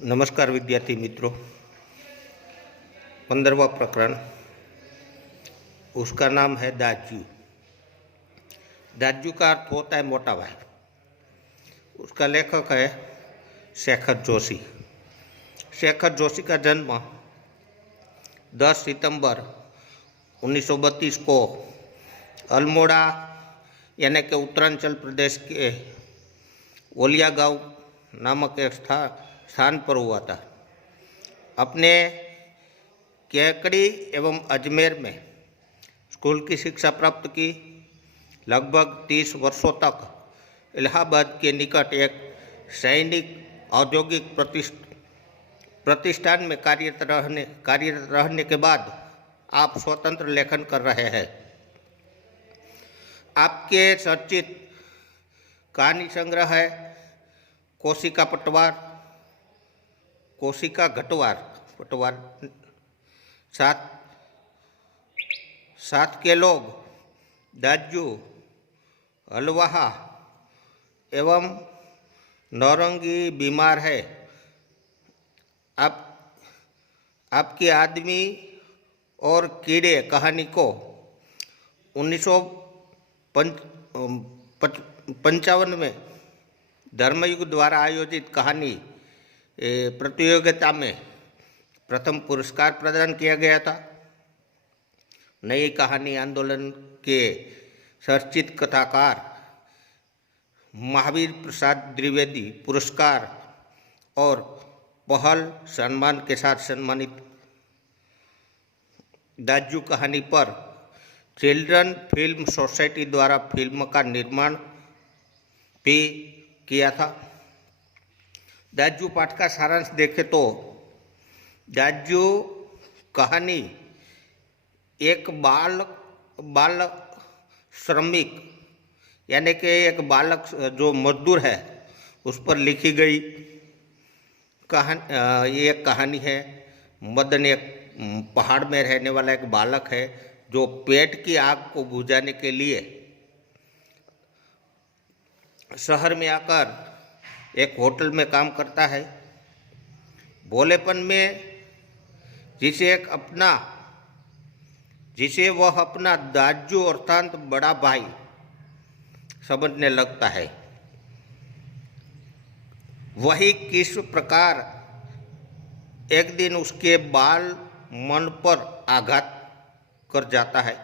नमस्कार विद्यार्थी मित्रों। 15वां प्रकरण, उसका नाम है दाजू। दाजू का अर्थ होता है मोटा भाई। उसका लेखक है शेखर जोशी। शेखर जोशी का जन्म 10 सितंबर 1932 को अल्मोड़ा यानी कि उत्तरांचल प्रदेश के ओलिया गांव नामक एक स्थान पर हुआ था। अपने केकड़ी एवं अजमेर में स्कूल की शिक्षा प्राप्त की। लगभग 30 वर्षों तक इलाहाबाद के निकट एक सैनिक औद्योगिक प्रतिष्ठान में कार्यरत रहने के बाद आप स्वतंत्र लेखन कर रहे हैं। आपके चर्चित कहानी संग्रह है कोशिका घटवार, सात के लोग, दाजू, हलवाहा एवं नौरंगी बीमार है। आपकी आदमी और कीड़े कहानी को 1955 में धर्मयुग द्वारा आयोजित कहानी प्रतियोगिता में प्रथम पुरस्कार प्रदान किया गया था। नई कहानी आंदोलन के चर्चित कथाकार महावीर प्रसाद द्विवेदी पुरस्कार और पहल सम्मान के साथ सम्मानित। दाजू कहानी पर चिल्ड्रन फिल्म सोसाइटी द्वारा फिल्म का निर्माण भी किया था। दाजू पाठ का सारांश देखें तो दाजू कहानी एक बाल श्रमिक यानी कि एक बालक जो मजदूर है उस पर लिखी गई ये एक कहानी है। मदन एक पहाड़ में रहने वाला एक बालक है जो पेट की आग को बुझाने के लिए शहर में आकर एक होटल में काम करता है। भोलेपन में जिसे वह अपना दाजू अर्थात बड़ा भाई समझने लगता है, वही किस प्रकार एक दिन उसके बाल मन पर आघात कर जाता है,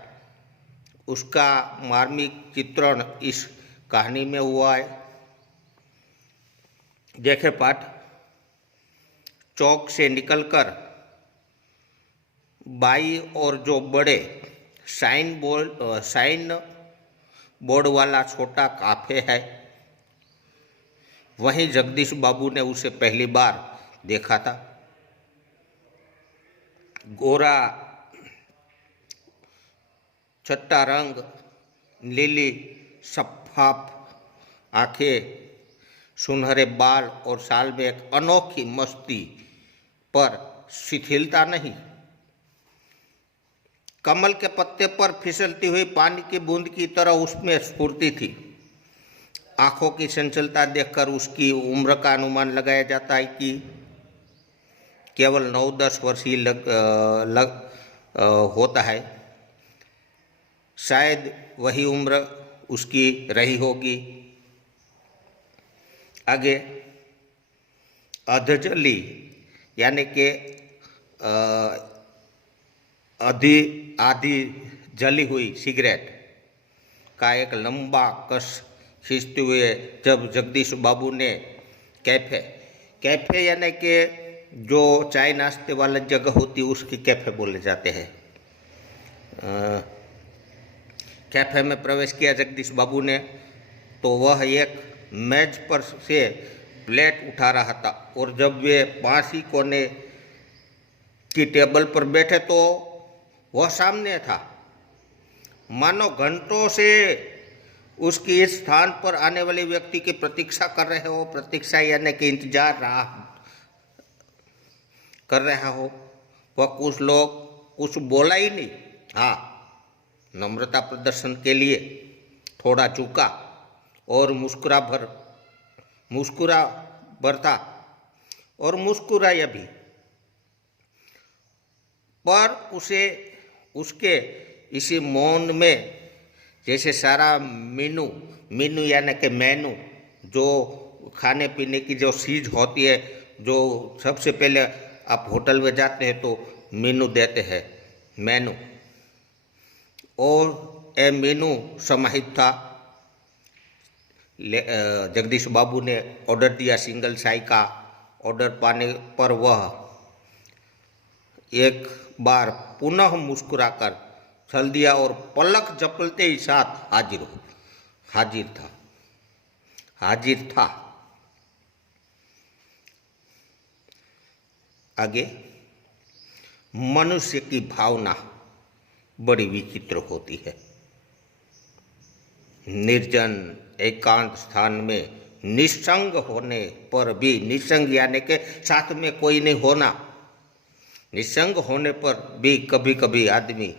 उसका मार्मिक चित्रण इस कहानी में हुआ है। देखे पाठ। चौक से निकलकर बाई और जो बड़े साइन बोर्ड वाला छोटा काफे है, वहीं जगदीश बाबू ने उसे पहली बार देखा था। गोरा छट्टा रंग, नीली सफाफ आंखें, सुनहरे बाल और साल में एक अनोखी मस्ती पर शिथिलता नहीं। कमल के पत्ते पर फिसलती हुई पानी की बूंद की तरह उसमें स्फूर्ति थी। आंखों की चंचलता देखकर उसकी उम्र का अनुमान लगाया जाता है कि केवल 9-10 वर्ष ही होता है। शायद वही उम्र उसकी रही होगी। आगे अधजली यानी कि आधी जली हुई सिगरेट का एक लंबा कश खींचते हुए जब जगदीश बाबू ने कैफे यानी कि जो चाय नाश्ते वाला जगह होती है उसकी कैफे बोले जाते हैं, कैफे में प्रवेश किया जगदीश बाबू ने, तो वह एक मेज पर से प्लेट उठा रहा था और जब वे पास ही कोने की टेबल पर बैठे तो वह सामने था। मानो घंटों से उसकी इस स्थान पर आने वाले व्यक्ति की प्रतीक्षा कर रहे हो। प्रतीक्षा यानी कि इंतजार कर रहा हो। वह कुछ बोला ही नहीं। हाँ, नम्रता प्रदर्शन के लिए थोड़ा झुका और मुस्कुरा भर था। और मुस्कुराया भी, पर उसे उसके इसी मौन में जैसे सारा मीनू मीनू यानी कि मेनू, जो खाने पीने की जो चीज़ होती है, जो सबसे पहले आप होटल में जाते हैं तो मीनू देते हैं, मेनू, और ए मीनू समाहित था। जगदीश बाबू ने ऑर्डर दिया सिंगल चाय का। ऑर्डर पाने पर वह एक बार पुनः मुस्कुराकर चल दिया और पलक झपकते ही साथ हाजिर था। आगे, मनुष्य की भावना बड़ी विचित्र होती है। निर्जन एकांत स्थान में निसंग होने पर भी, निसंग यानी के साथ में कोई नहीं होना, निसंग होने पर भी कभी कभी आदमी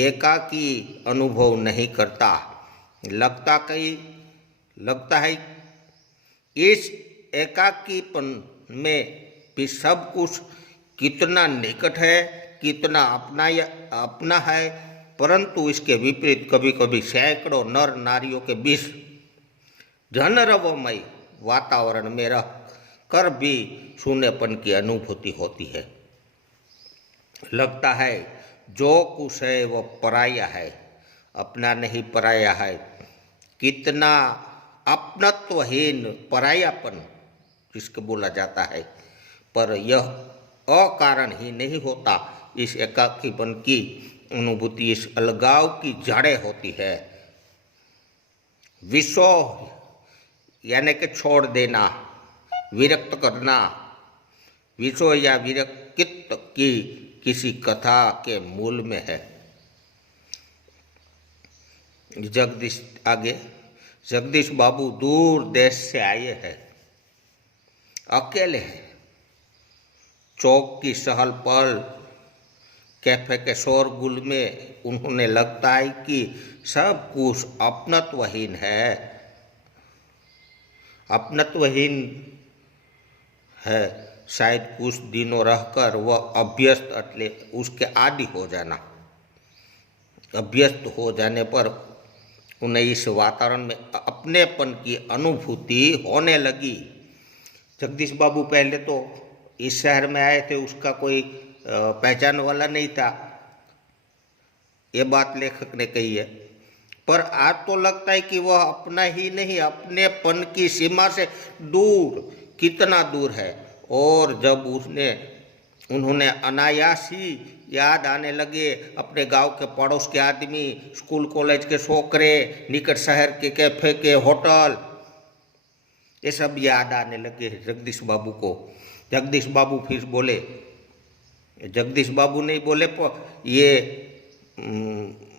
एकाकी अनुभव नहीं करता। लगता है इस एकाकीपन में भी सब कुछ कितना निकट है, कितना अपना है, परंतु इसके विपरीत कभी कभी सैकड़ों नर नारियों के बीच जनरवमय वातावरण में रह कर भी शून्यपन की अनुभूति होती है। लगता है जो कुछ है वो पराया है, अपना नहीं पराया है। कितना अपनत्वहीन परायापन जिसको बोला जाता है, पर यह अकारण ही नहीं होता। इस एकाकीपन की अनुभूति इस अलगाव की जड़ें होती है। विषोह यानी कि छोड़ देना, विरक्त करना, विषोह या विरक्तित्व की किसी कथा के मूल में है। जगदीश बाबू दूर देश से आए हैं, अकेले हैं। चौक की सहल पहल, कैफे के शोरगुल में उन्होंने लगता है कि सब कुछ अपनत्वहीन है, शायद कुछ दिनों रहकर वह उसके आदी हो जाना। अभ्यस्त हो जाने पर उन्हें इस वातावरण में अपनेपन की अनुभूति होने लगी। जगदीश बाबू पहले तो इस शहर में आए थे, उसका कोई पहचान वाला नहीं था, ये बात लेखक ने कही है। पर आज तो लगता है कि वह अपना ही नहीं, अपनेपन की सीमा से दूर, कितना दूर है। और जब उन्होंने अनायास ही याद आने लगे अपने गांव के पड़ोस के आदमी, स्कूल कॉलेज के छोकरे, निकट शहर के कैफे के होटल, ये सब याद आने लगे जगदीश बाबू को। जगदीश बाबू फिर बोले, जगदीश बाबू नहीं बोले, ये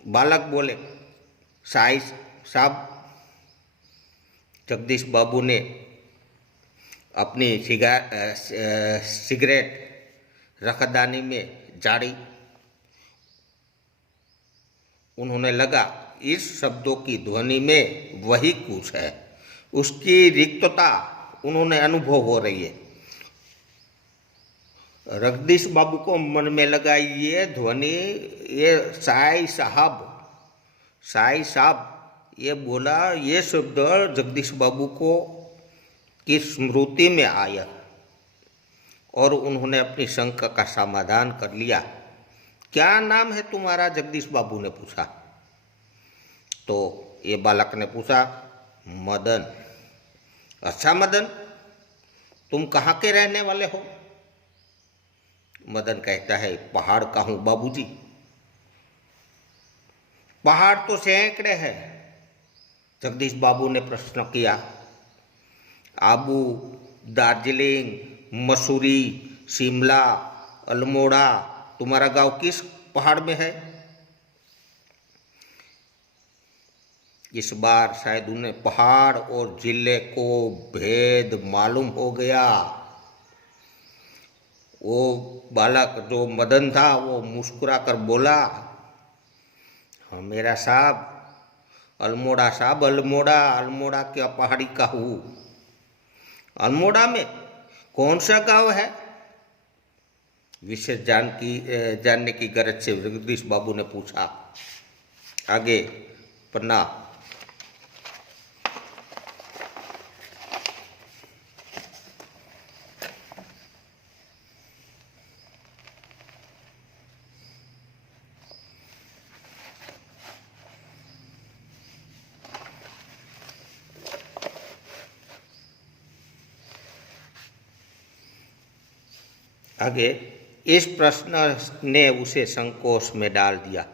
बालक बोले, साहब। जगदीश बाबू ने अपनी सिगरेट रखदानी में जाड़ी। उन्होंने लगा इस शब्दों की ध्वनि में वही कुछ है, उसकी रिक्तता उन्होंने अनुभव हो रही है। जगदीश बाबू को मन में लगा ये ध्वनि, ये साई साहब ये बोला, ये शब्द जगदीश बाबू को की स्मृति में आया और उन्होंने अपनी शंका का समाधान कर लिया। क्या नाम है तुम्हारा? जगदीश बाबू ने पूछा। तो ये बालक ने पूछा, मदन। अच्छा मदन, तुम कहाँ के रहने वाले हो? मदन कहता है, पहाड़ का हूं बाबूजी। पहाड़ तो सैकड़े हैं। जगदीश बाबू ने प्रश्न किया। आबू, दार्जिलिंग, मसूरी, शिमला, अल्मोड़ा, तुम्हारा गांव किस पहाड़ में है? इस बार शायद उन्हें पहाड़ और जिले को भेद मालूम हो गया। वो बालक जो मदन था वो मुस्कुरा कर बोला, हाँ मेरा साहब, अल्मोड़ा साहब, अल्मोड़ा क्या पहाड़ी का हूँ। अल्मोड़ा में कौन सा गांव है? विशेष जानने की गरज से जगदीश बाबू ने पूछा। आगे पन्ना। आगे, इस प्रश्न ने उसे संकोच में डाल दिया।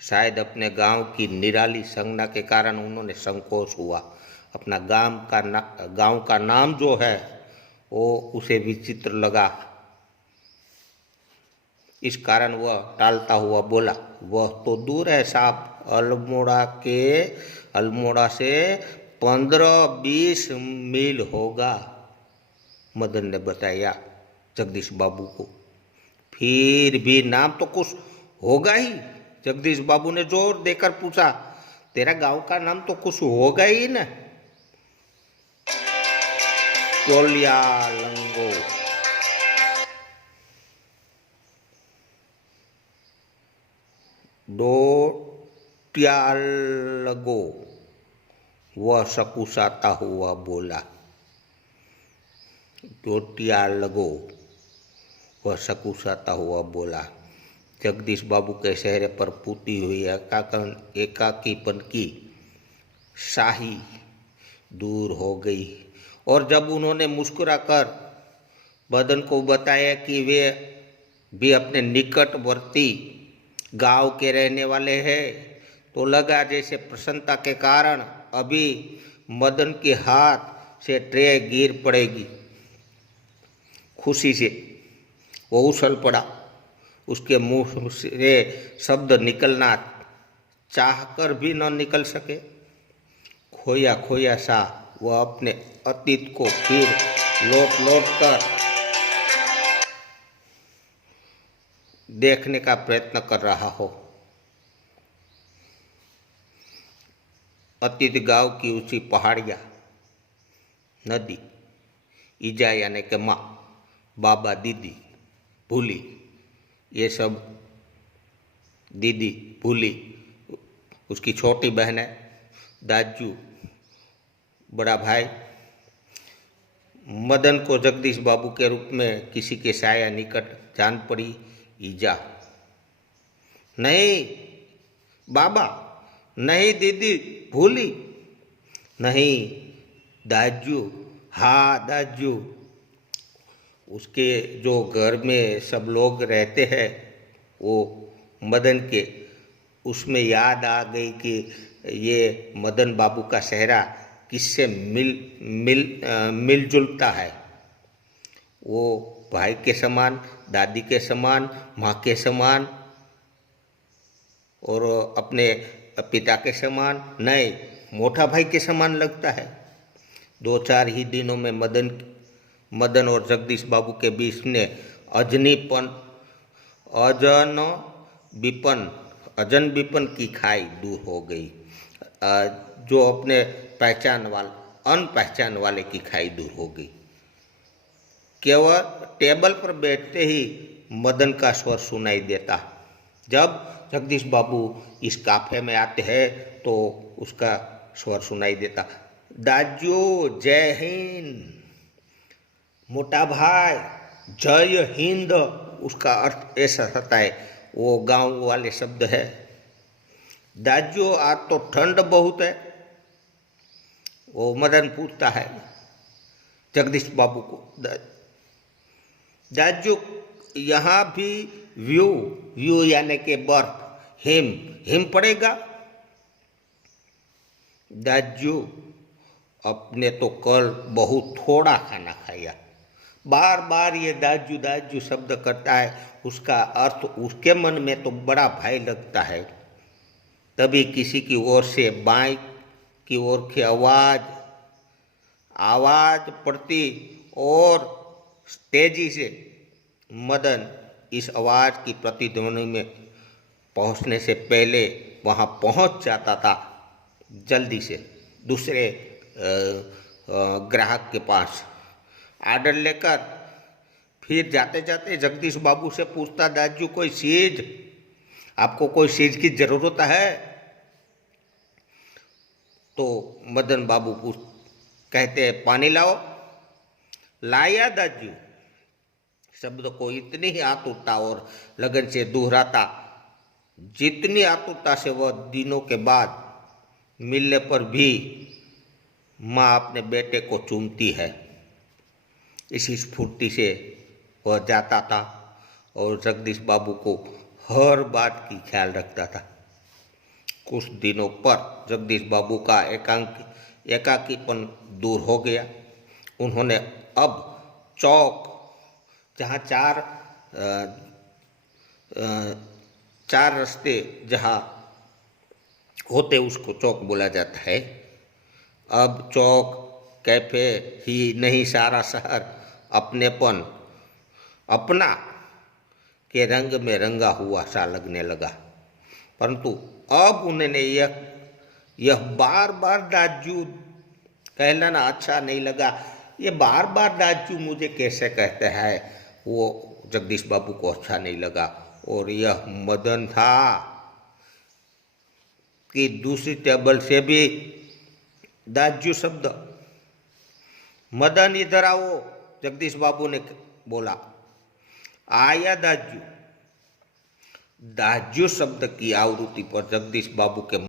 शायद अपने गांव की निराली संज्ञा के कारण उन्होंने संकोच हुआ। अपना गांव का नाम जो है वो उसे विचित्र लगा। इस कारण वह टालता हुआ बोला, वह तो दूर है साहब, अल्मोड़ा से 15-20 मील होगा, मदन ने बताया जगदीश बाबू को। फिर भी नाम तो कुछ होगा ही, जगदीश बाबू ने जोर देकर पूछा। तेरा गांव का नाम तो कुछ होगा ही ना? टोलिया लंगो। डोट्यालगो, वह सकुचाता हुआ बोला। डोट्यालगो, वह सकुचाता हुआ बोला। जगदीश बाबू के चेहरे पर पुती हुई एकाकीपन की शाही दूर हो गई और जब उन्होंने मुस्कुराकर मदन को बताया कि वे भी अपने निकटवर्ती गांव के रहने वाले हैं, तो लगा जैसे प्रसन्नता के कारण अभी मदन के हाथ से ट्रे गिर पड़ेगी। खुशी से वो उछल पड़ा। उसके मुंह से शब्द निकलना चाहकर भी न निकल सके। खोया खोया सा वह अपने अतीत को फिर लौट कर देखने का प्रयत्न कर रहा हो। अतीत गांव की ऊंची पहाड़ियाँ, नदी, ईजा यानी कि माँ, बाबा, दीदी, भूली, ये सब दीदी, भूली, उसकी छोटी बहन है, दाजू, बड़ा भाई। मदन को जगदीश बाबू के रूप में किसी के साया निकट जान पड़ी। ईजा, नहीं बाबा, नहीं दीदी, भूली, नहीं दाजू, हाँ दाजू। उसके जो घर में सब लोग रहते हैं वो मदन के, उसमें याद आ गई कि ये मदन बाबू का चेहरा किससे मिलजुलता है। वो भाई के समान, दादी के समान, माँ के समान और अपने पिता के समान नहीं, मोटा भाई के समान लगता है। 2-4 ही दिनों में मदन और जगदीश बाबू के बीच ने अजन विपन की खाई दूर हो गई। जो अपने अनपहचान वाले की खाई दूर हो गई। केवल टेबल पर बैठते ही मदन का स्वर सुनाई देता। जब जगदीश बाबू इस काफे में आते हैं तो उसका स्वर सुनाई देता। दाजू जय हिंद, मोटा भाई जय हिंद। उसका अर्थ ऐसा होता है, वो गांव वाले शब्द है। दाजू आज तो ठंड बहुत है, वो मदन पूछता है जगदीश बाबू को। दाजू यहाँ भी व्यू यानी के बर्फ, हिम पड़ेगा? दाजू अपने तो कल बहुत थोड़ा खाना खाया। बार बार ये दाजू शब्द करता है, उसका अर्थ उसके मन में तो बड़ा भय लगता है। तभी किसी की ओर से बाइक की ओर की आवाज पड़ती और तेजी से मदन इस आवाज की प्रतिध्वनि में पहुंचने से पहले वहां पहुंच जाता था जल्दी से दूसरे ग्राहक के पास। आर्डर लेकर फिर जाते जाते जगदीश बाबू से पूछता, दाजू कोई चीज, आपको कोई चीज की जरूरत है? तो मदन बाबू कहते, पानी लाओ। लाया दाजू। शब्द को इतनी ही आतुरता और लगन से दोहराता, जितनी आतुरता से वह दिनों के बाद मिलने पर भी माँ अपने बेटे को चूमती है। इसी स्फूर्ति से वह जाता था और जगदीश बाबू को हर बात की ख्याल रखता था। कुछ दिनों पर जगदीश बाबू का एकाकीपन दूर हो गया। उन्होंने अब चौक, जहाँ चार रास्ते जहाँ होते उसको चौक बोला जाता है, अब चौक, कैफे ही नहीं, सारा शहर अपना के रंग में रंगा हुआ सा लगने लगा। परंतु अब उन्हें यह बार बार दाजू कहलाना अच्छा नहीं लगा। ये बार बार दाजू मुझे कैसे कहते हैं, वो जगदीश बाबू को अच्छा नहीं लगा। और यह मदन था कि दूसरी टेबल से भी दाजू शब्द, मदन इधर आओ, जगदीश बाबू ने बोला। आया दाजू। दाजू शब्द की आवृत्ति पर जगदीश बाबू के